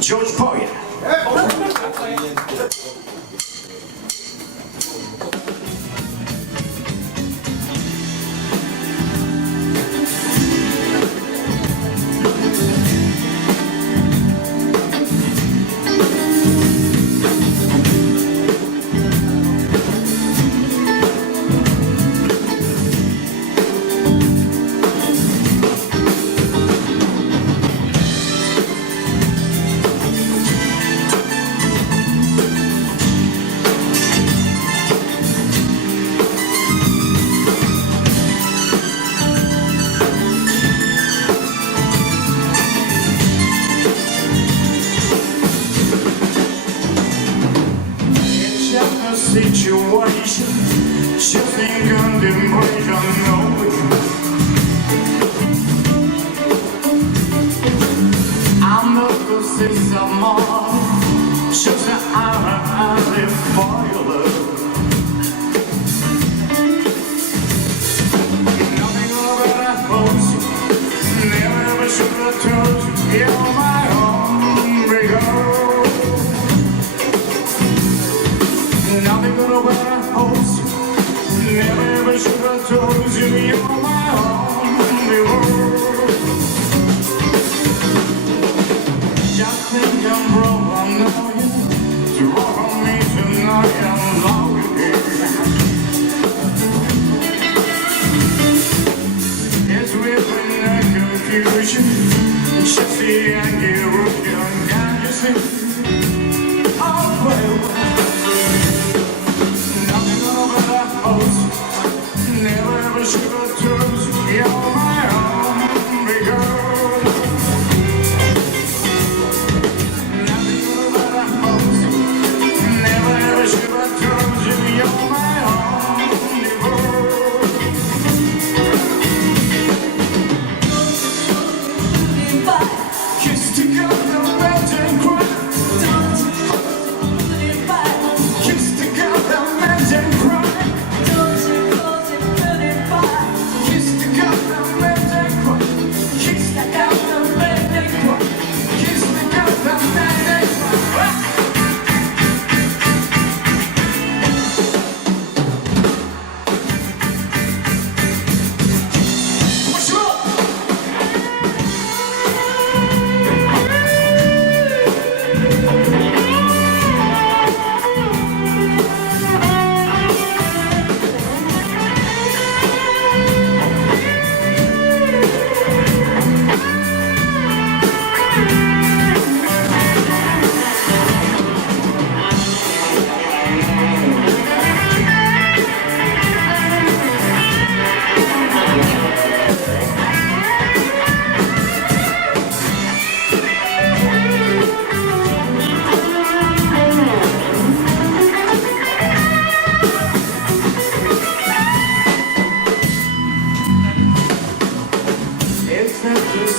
George poje. Situation, just ain't contemplation, no. I'm not gonna say some more, just an hour I live for your love. Nothing over that pose, never ever should have told you, you're my only girl. Nothing gonna wear a hose. Never ever should have told you you're my only world. Just think I'm wrong, I know you. To walk on me tonight, I'm loving you. It's within the confusion, just the anger, can you see? Oh well. Never ever should have told you you're my only girl. Nothing but a hose. Never ever should have told you you're my only girl. Kiss together and cry. Kiss together and cry.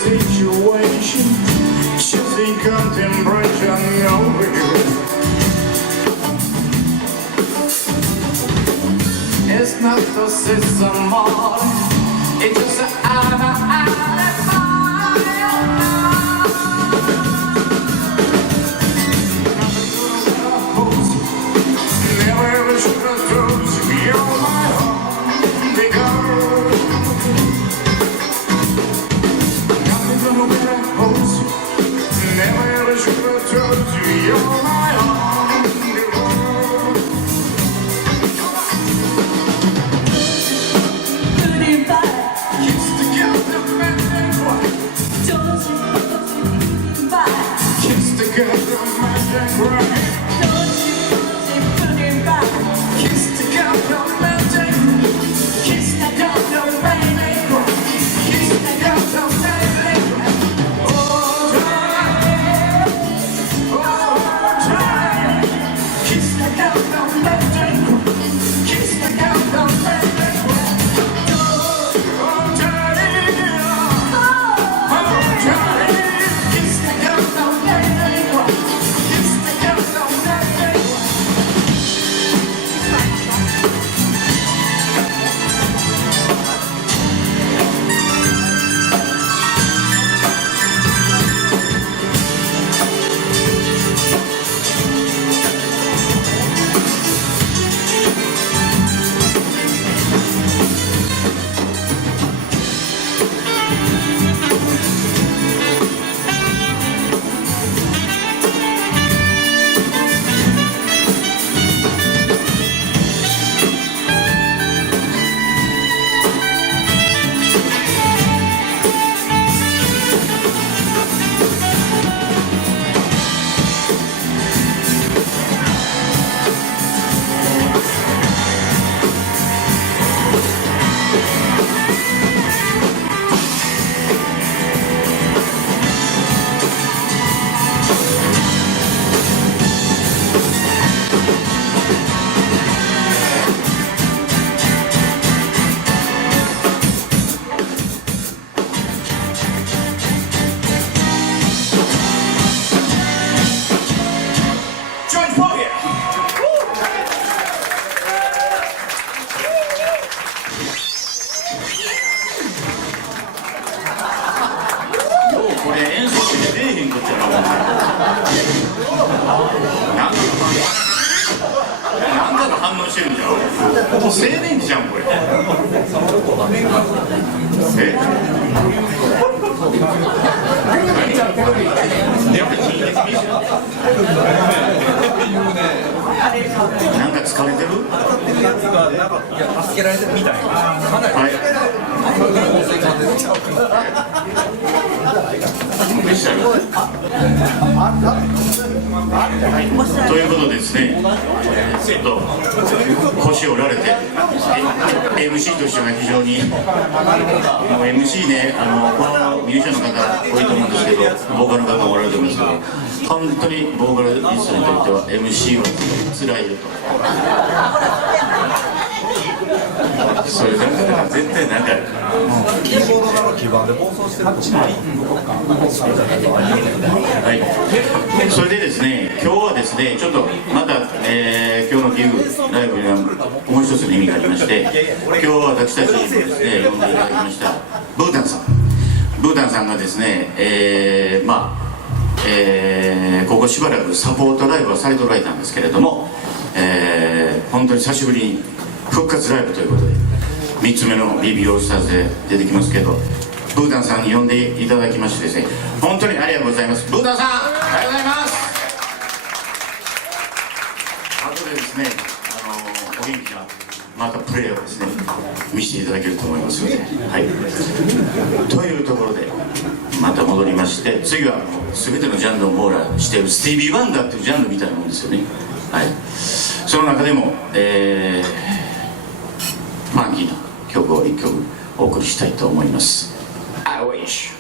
Situation, choosing contemplation over you. It's not to say some more, it's just an never ever should have told you you're my only girl. Never ever should have told you you're my only world. Goodbye. Kiss together and cry. Don't you goodbye. Kiss together and cry. Don't you goodbye. Kiss together and cry. Kiss together and cry. Kiss together and cry. で演奏して出えへんこっちゃなんかの反応してるんじゃん。青年期じゃんこれ。なんか疲れてる？助けられてるみたいな。かなり。ということでですね、ちょっと腰を折られて MC としては非常にMC ね、このミュージシャンの方多いと思うんですけど、ボーカルの方もおられるんですけど、本当にボーカルリストにとっては MC はつらいよと。それだから絶対なんかキーボードの基盤で暴走してる。はい、それでですね、今日はですね、ちょっとまた、今日のギグライブにはもう一つの意味がありまして、今日は私たちにもですね、呼んでいただきましたブータンさん。ブータンさんがですね、ここしばらくサポートライブをされておられたんですけれども、本当に久しぶりに復活ライブということで、3つ目の BB オールスターズで出てきますけど、ブータンさんに呼んでいただきましてですね、本当にありがとうございます。ブータンさん、ありがとうございます。後でですね、お元気なまたプレーをですね、見せていただけると思いますので、はい。というところで、また戻りまして、次は全てのジャンルを網羅しているスティービー・ワンダーっていうジャンルみたいなもんですよね。はい。その中でも、ファンキーな曲を1曲お送りしたいと思います。I wish.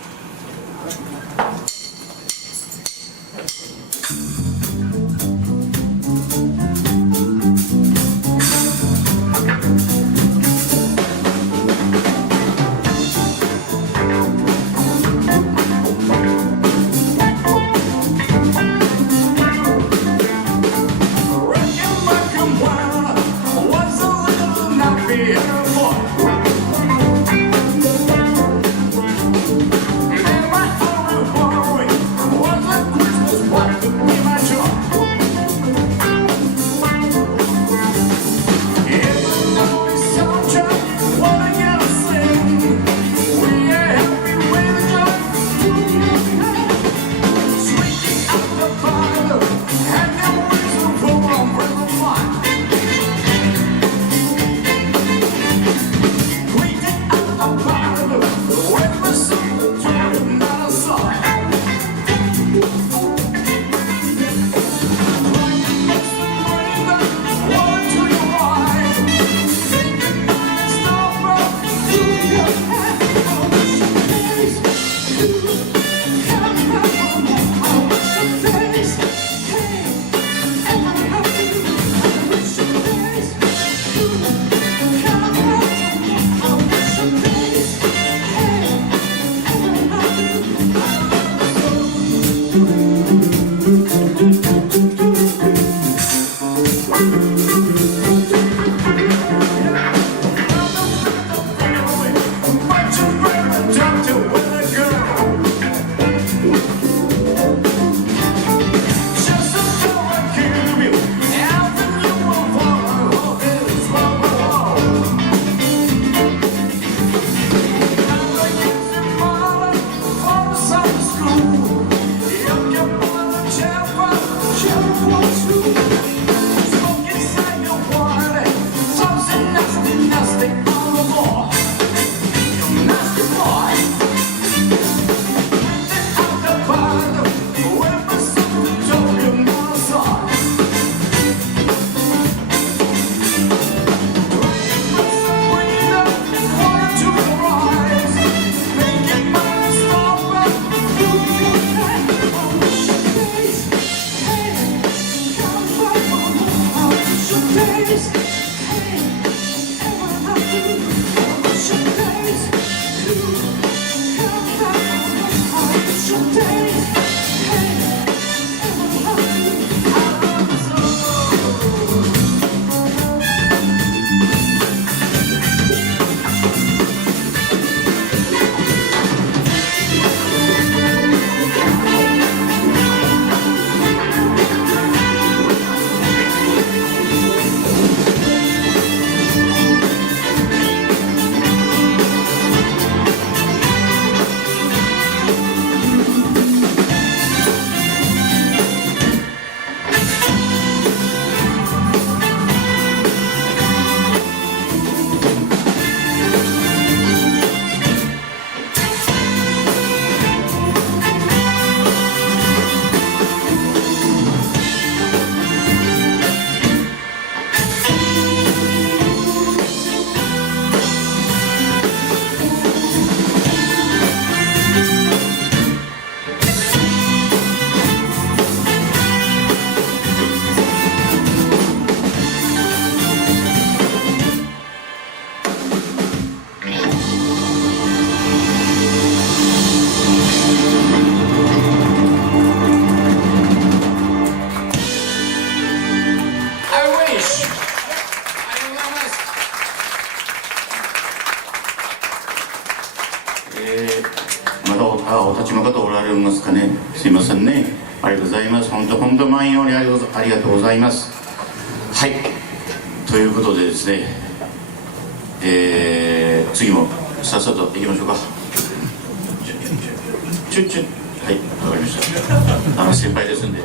ますかね。すいませんね。ありがとうございます。本当満員よりありがとうございます。はい。ということでですね、次もさっさと行きましょうか。はい、わかりました。先輩ですんで。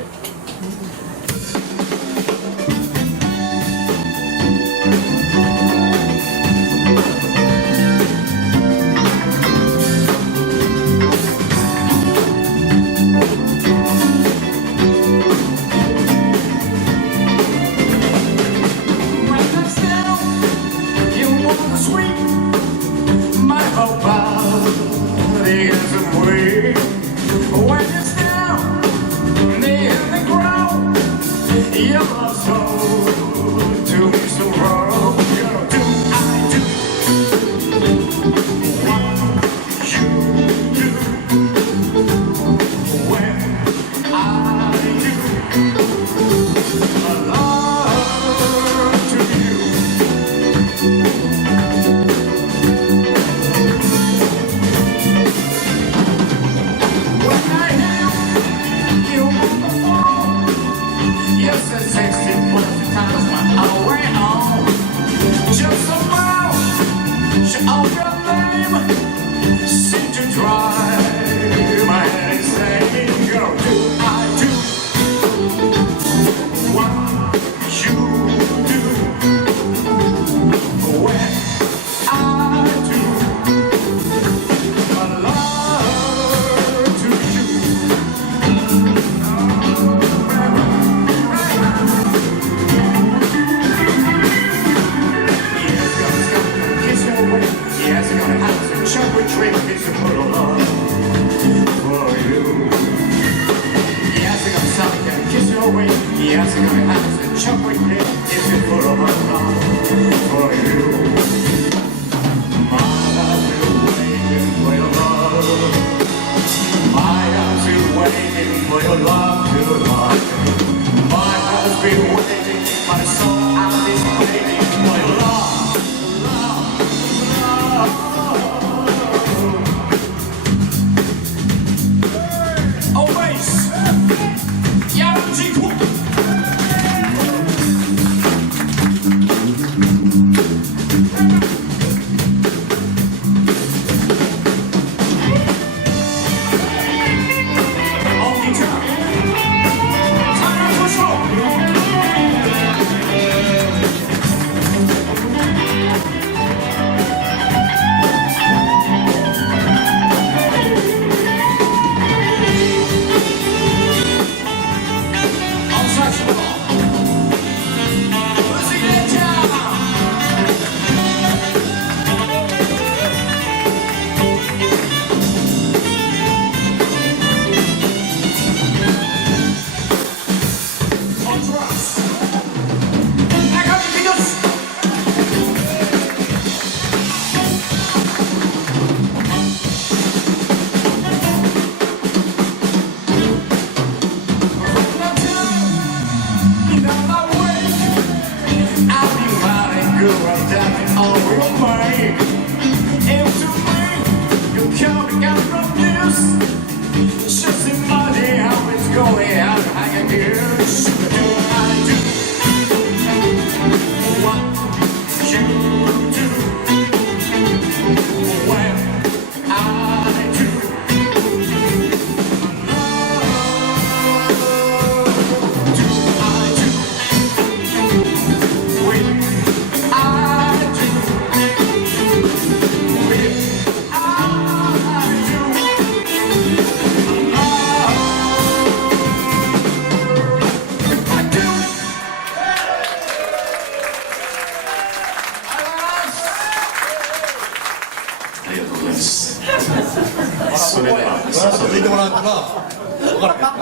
それでは早速いてもらうかな。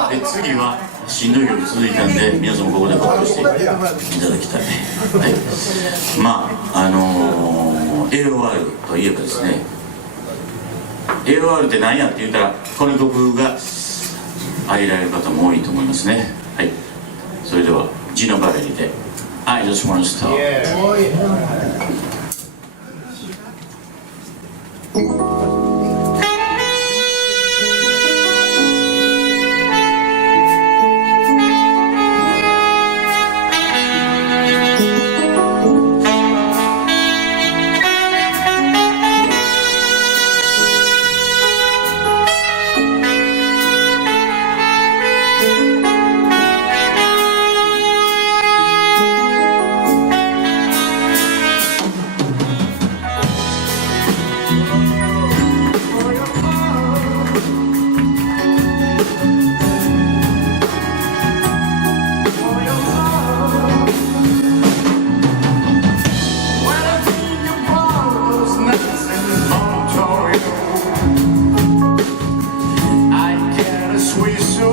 で次はしんどい曲続いたんで皆さんもここでホッとしていただきたい。はい、まあAOR といえばですね、 AOR って何やって言ったらこの曲が挙げられる方も多いと思いますね。はい、それではジノバレリで I just wanna stop。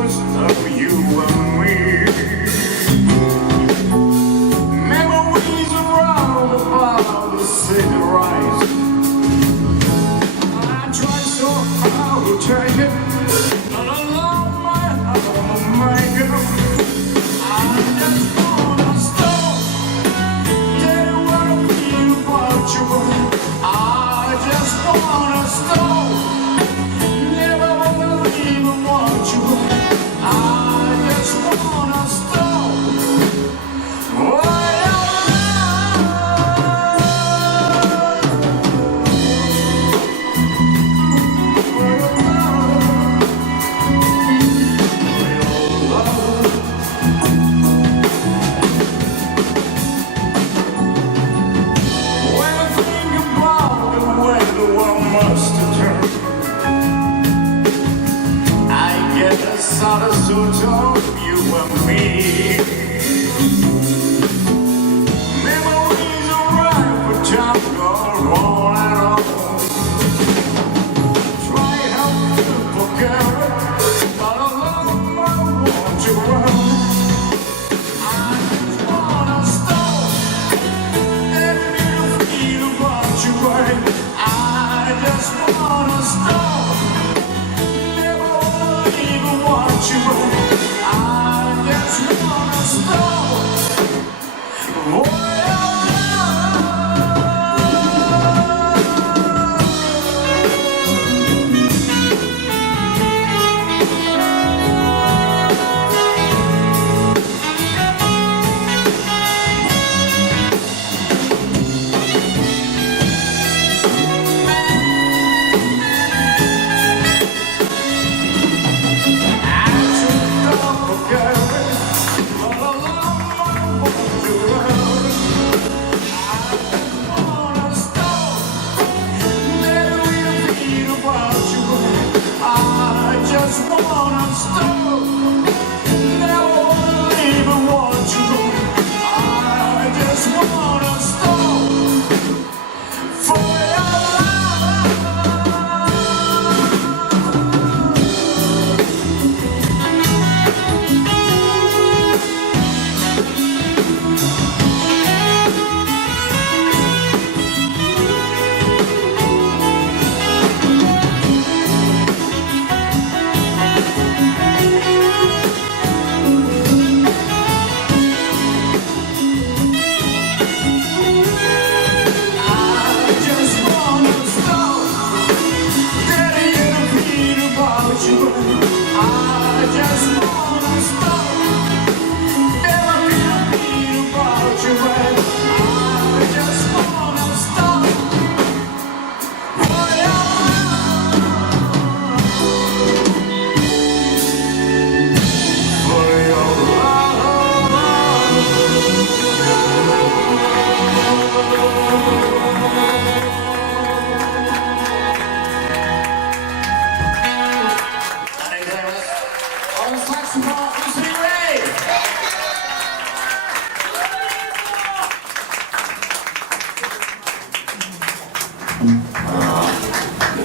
just of you and me. Memories around about the city rise. I try so hard to take it, but I love my heart to make it. I just wanna stop, tell you what I feel about you. I just wanna stop, never wanna leave and want you. I just wanna stop. Not a suit of you and me. Memories arrive, but time go on and on. Try hard to forget it, but I love I want you around. I just wanna stop, let me feel about you right. I just wanna stop. I just wanna stop.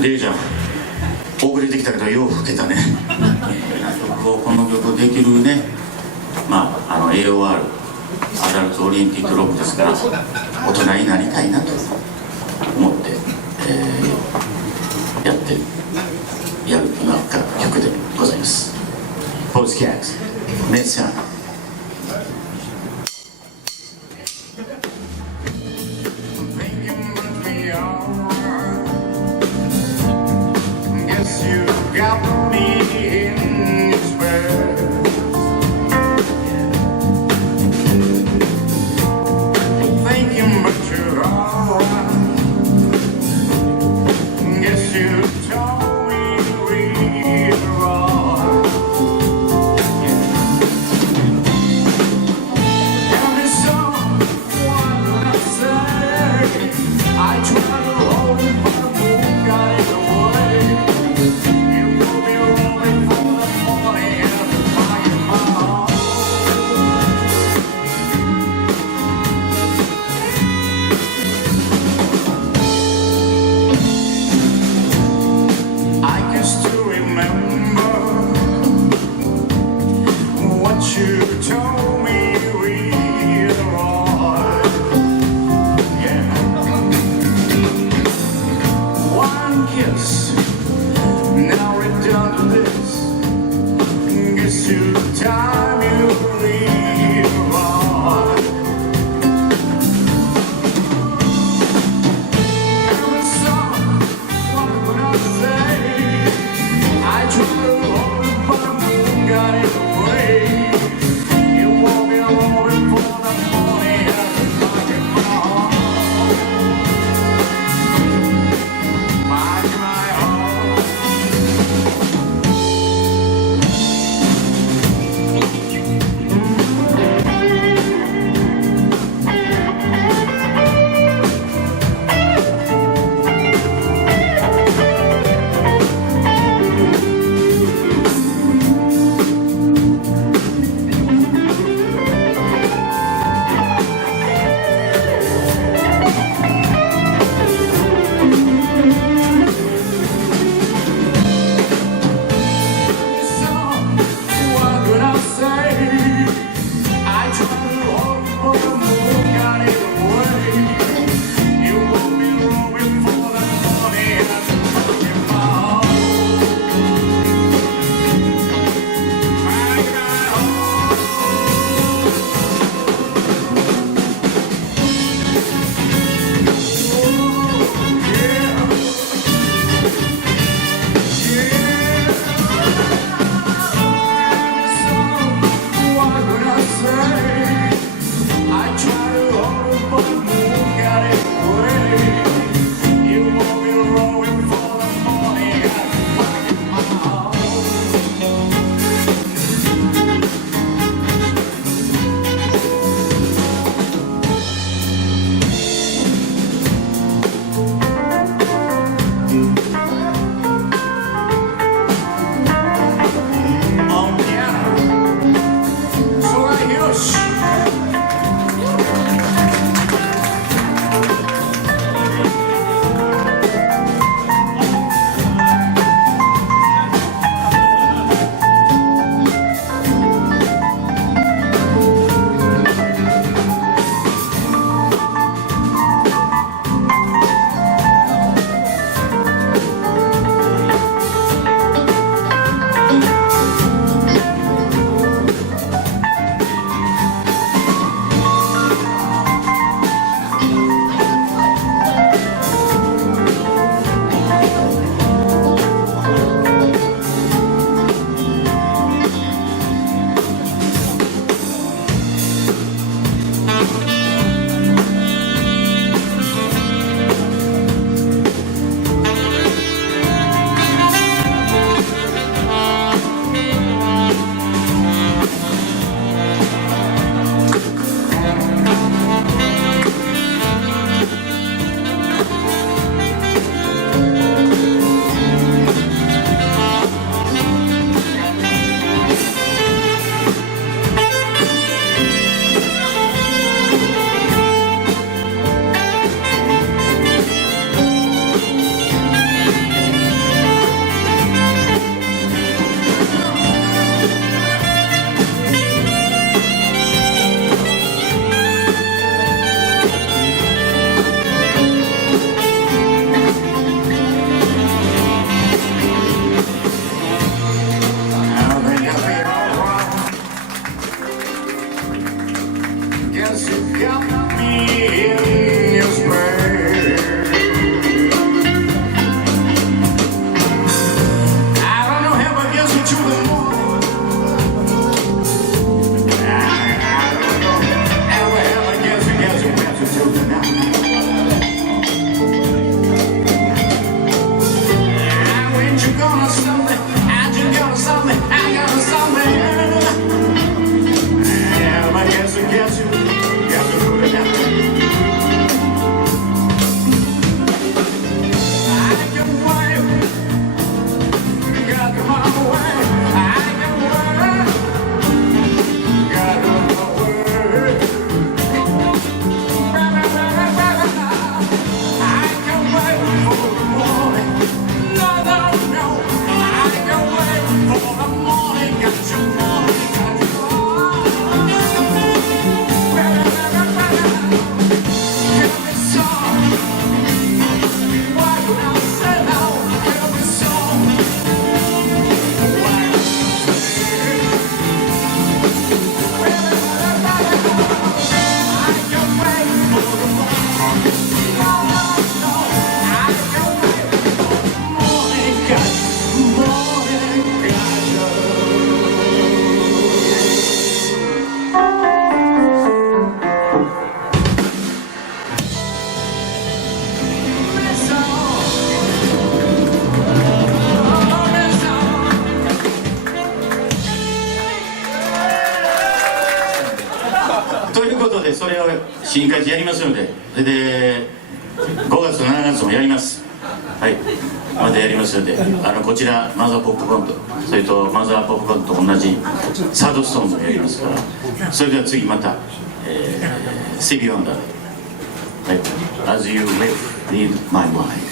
レイちゃん、遅れてきたけどよう吹けたね。この曲できるね、AOR、アダルトオリエンティックロックですから、大人になりたいなと思って、やる曲でございます。Boz Scaggs、MASA-BAND。Got me in despair. Thinking but you're alright. Guess you told me we were wrong. till the time you leave on. Every song, what would I say? I tried to hold it, but the moon got in the way. You won't be rolling for the morning at the back of my heart. Back of my heart. ということでそれを新会地やりますので、それで5月7月もやります。はい、またやりますので、こちらマザーポップコント、それとマザーポップコントと同じサードストーンもやりますから、それでは次また、スティービー・ワンダーで、はい、As You Read My Mind。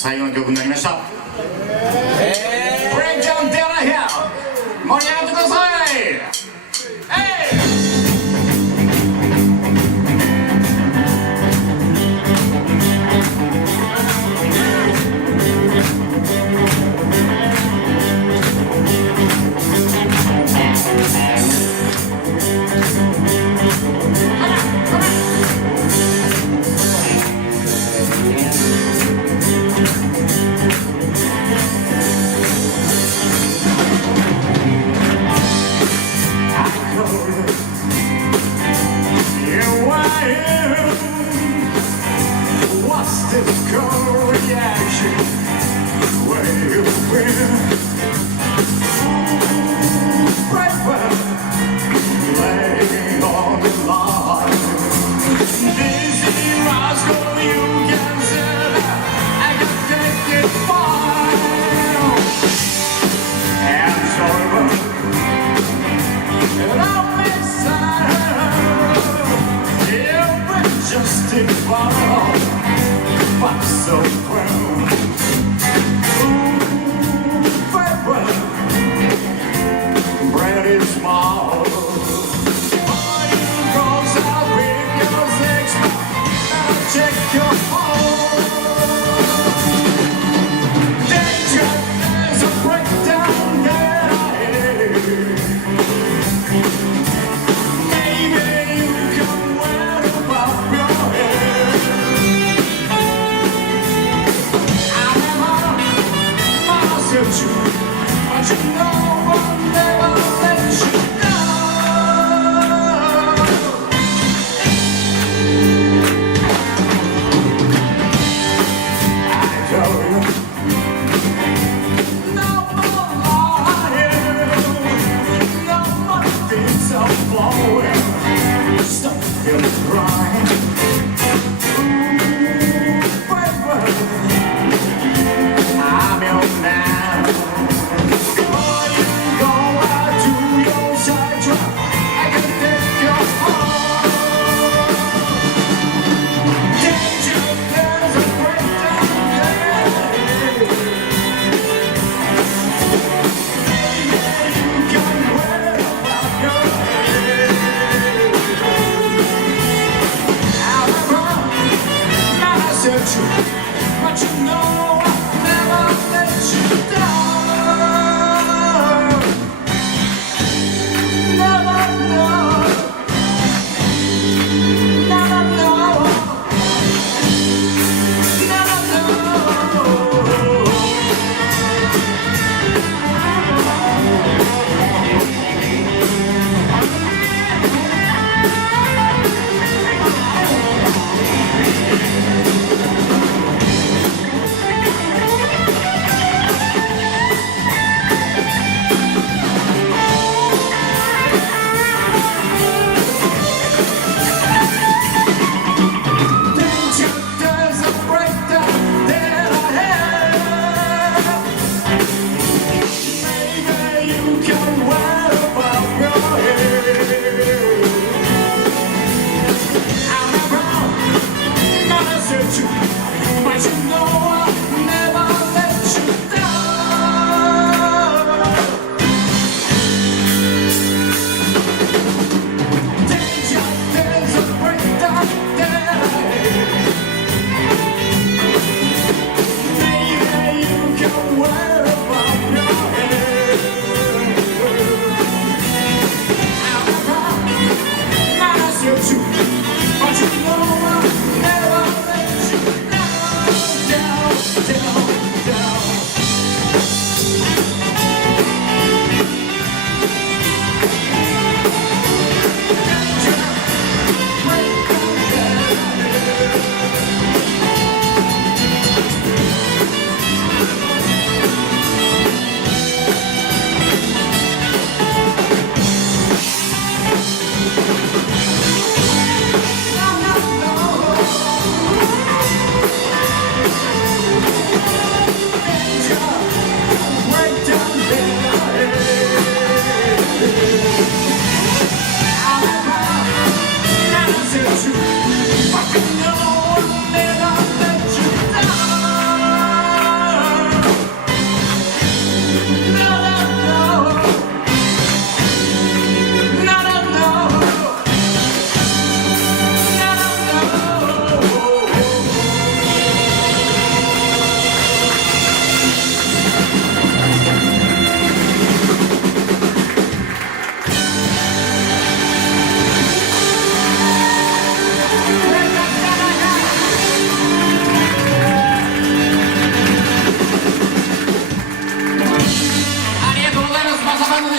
最後の曲になりました。ブレイクダウンデラヒア盛り上がってください。What's this cold reaction? Where you been? Right where laying on the line. Dizzy Roscoe, you can say that I can take it fine. And sorry, and I'm inside. You've just in follow. But so proud. Ooh, farewell. Bread is small. All you goes out with your six and I'll check your home. Danger, there's a breakdown there. Maybe you can wear above your head. But you know I'll never let you go. I told you no more lying.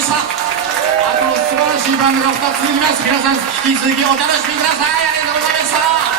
でした。あと素晴らしいバンドが2つ続きます。皆さん引き続きお楽しみください。ありがとうございました。